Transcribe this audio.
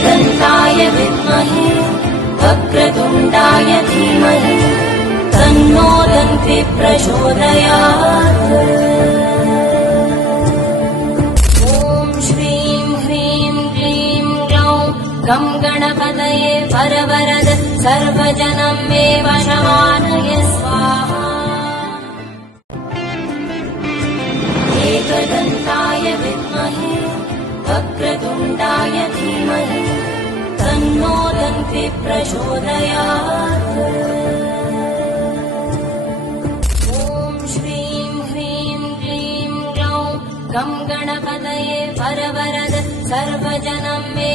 एकदन्ताय विद्महे वक्रतुण्डाय धीमहि तन्नो दन्ति प्रचोदयात्। ॐ श्रीं ह्रीं क्लीं ग्लौं गं गणपतये वरवरद सर्वजनं मे वशमानय स्वाहा। एकदन्ताय विद्महे वक्रतुण्डाय धीमहि तन्नो दन्ति प्रचोदयात्। ॐ श्रीं ह्रीं क्लीं ग्लौं गं गणपतये वरवरद सर्वजनं मे